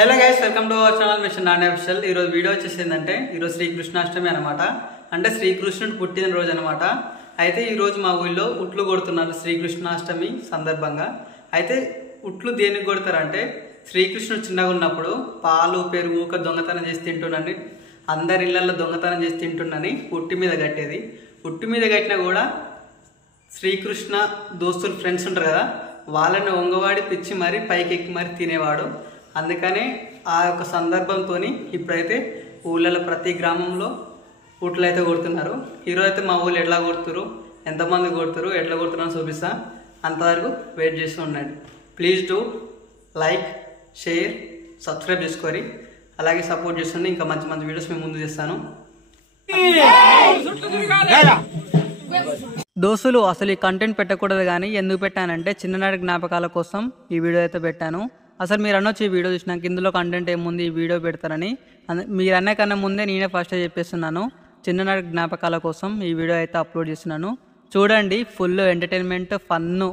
Hello guys, welcome to our channel machine Nani official. ఈరోజు video వచ్చేసి ఏంటంటే ఈరోజు శ్రీకృష్ణాష్టమి అనమాట. అంటే శ్రీకృష్ణుడు పుట్టినరోజు అనమాట. అయితే ఈరోజు మా ఊళ్ళో ఉట్లు కొడుతున్నారు శ్రీకృష్ణాష్టమి సందర్భంగా. అయితే ఉట్లు దేనికి కొడతారంటే శ్రీకృష్ణుడు చిన్నగా ఉన్నప్పుడు పాలు పెరుగు దొంగతనం చేసి తింటున్నాని, అందరి ఇళ్లలో దొంగతనం చేసి తింటున్నాని ఉట్టి మీద కట్టేది. ఉట్టి మీద కట్టినా కూడా శ్రీకృష్ణ దోస్తులు ఫ్రెండ్స్ ఉంటారు కదా, వాళ్ళని ఒంగవాడి పిచ్చి మరి పైకి ఎక్కి మరి తినేవాడు. అందుకనే ఆ యొక్క సందర్భంతో ఇప్పుడైతే ఊళ్ళలో ప్రతి గ్రామంలో ఉట్లు అయితే కొడుతున్నారు. ఈరోజు అయితే మా ఊళ్ళో ఎట్లా కొడుతురు, ఎంతమంది కొడుతురు, ఎట్లా కొడుతున్నారో చూపిస్తా. అంతవరకు వెయిట్ చేస్తూ ఉండండి. Please do like, share, subscribe చేసుకోరి. అలాగే సపోర్ట్ చేస్తుండే ఇంకా మంచి మంచి వీడియోస్ మేము ముందు చేస్తాను. దోస్తులు, అసలు ఈ కంటెంట్ పెట్టకూడదు కానీ ఎందుకు పెట్టానంటే చిన్ననాటి జ్ఞాపకాల కోసం ఈ వీడియో అయితే పెట్టాను. అసలు మీరు అనొచ్చు ఈ వీడియో చూసినాక ఇందులో కంటెంట్ ఏముంది, ఈ వీడియో పెడతారని. మీరు అన్న కన్నా ముందే నేనే ఫస్ట్ చెప్పేస్తున్నాను. చిన్ననాటి జ్ఞాపకాల కోసం ఈ వీడియో అయితే అప్లోడ్ చేస్తున్నాను. చూడండి, ఫుల్ ఎంటర్టైన్మెంట్, ఫన్ను.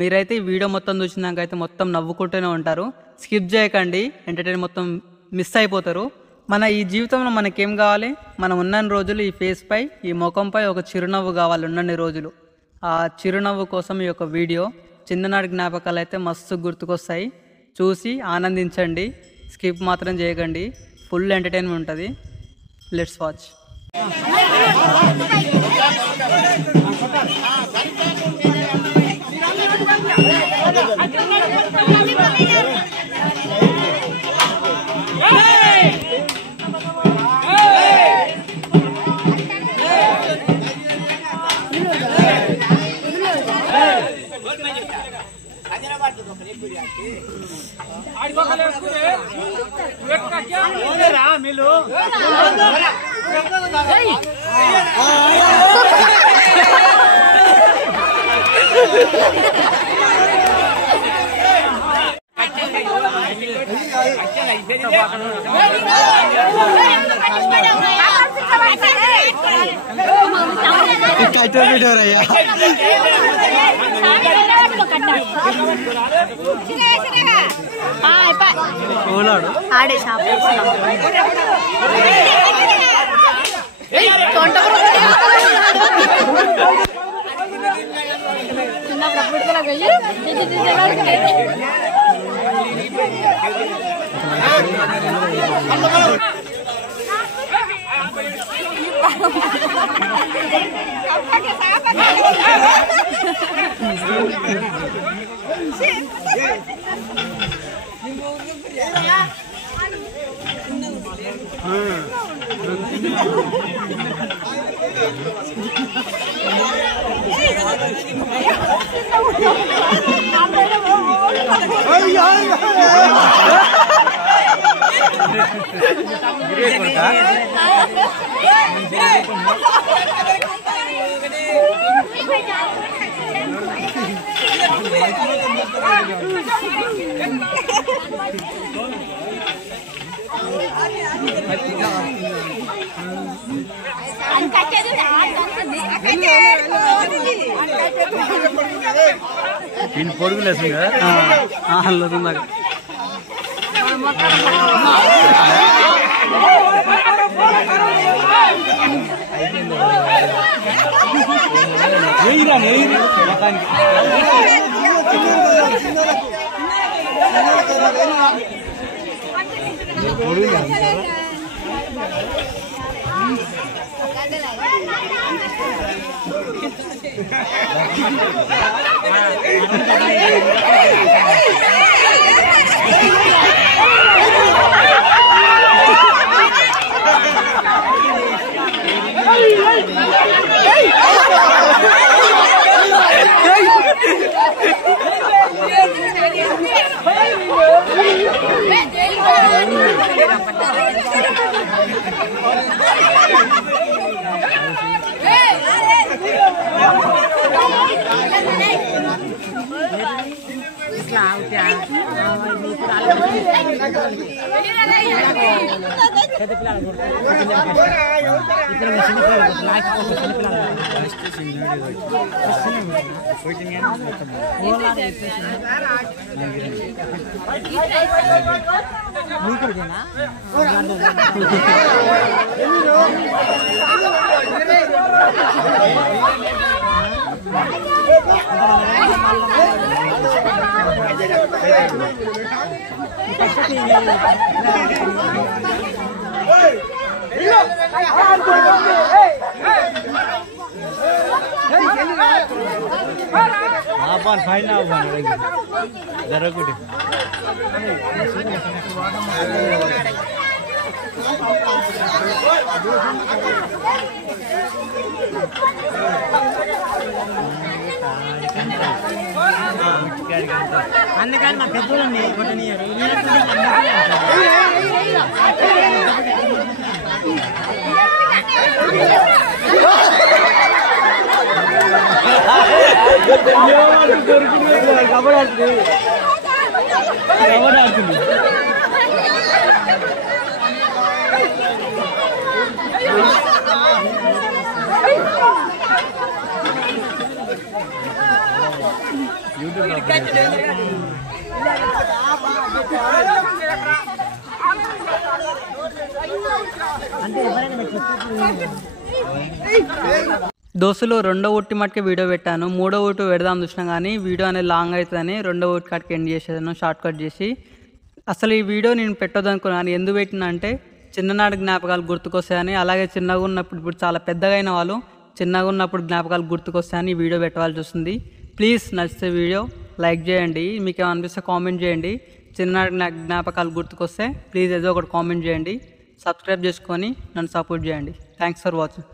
మీరైతే ఈ వీడియో మొత్తం చూసినాకైతే మొత్తం నవ్వుకుంటూనే ఉంటారు. స్కిప్ చేయకండి, ఎంటర్టైన్ మొత్తం మిస్ అయిపోతారు. మన ఈ జీవితంలో మనకేం కావాలి? మనం ఉన్న రోజులు ఈ ఫేస్పై, ఈ ముఖంపై ఒక చిరునవ్వు కావాలి ఉన్నన్ని రోజులు. ఆ చిరునవ్వు కోసం ఈ యొక్క వీడియో. చిన్ననాటి జ్ఞాపకాలు అయితే మస్తు గుర్తుకొస్తాయి. చూసి ఆనందించండి, స్కిప్ మాత్రం చేయకండి. ఫుల్ ఎంటర్టైన్మెంట్ ఉంటుంది. Let's watch. ఆడే shop పొడుగులేసు Apaan fine apaan lagi? Darah kuda. Anda kan mak betul ni, betul ni. దోస్తులు రెండో ఊటి మట్టుకే వీడియో పెట్టాను, మూడో ఊటి పెడదాం చూసినా కానీ వీడియో అనేది లాంగ్ అవుతుందని రెండో ఊటి కాడికి ఎండ్ చేసేదాను షార్ట్ కట్ చేసి. అసలు ఈ వీడియో నేను పెట్టొద్దు అనుకున్నాను. ఎందుకు పెట్టినా అంటే చిన్ననాటి జ్ఞాపకాలు గుర్తుకొస్తాయని, అలాగే చిన్నగా ఉన్నప్పుడు ఇప్పుడు చాలా పెద్దగా అయిన వాళ్ళు చిన్నగా ఉన్నప్పుడు జ్ఞాపకాలు గుర్తుకొస్తాయని ఈ వీడియో పెట్టాల్సి వస్తుంది. ప్లీజ్ నచ్చితే వీడియో లైక్ చేయండి, మీకు ఏమనిపిస్తే కామెంట్ చేయండి. చిన్ననాటి జ్ఞాపకాలు గుర్తుకొస్తే ప్లీజ్ ఏదో ఒకటి కామెంట్ చేయండి. సబ్స్క్రైబ్ చేసుకొని నన్ను సపోర్ట్ చేయండి. Thanks for watching.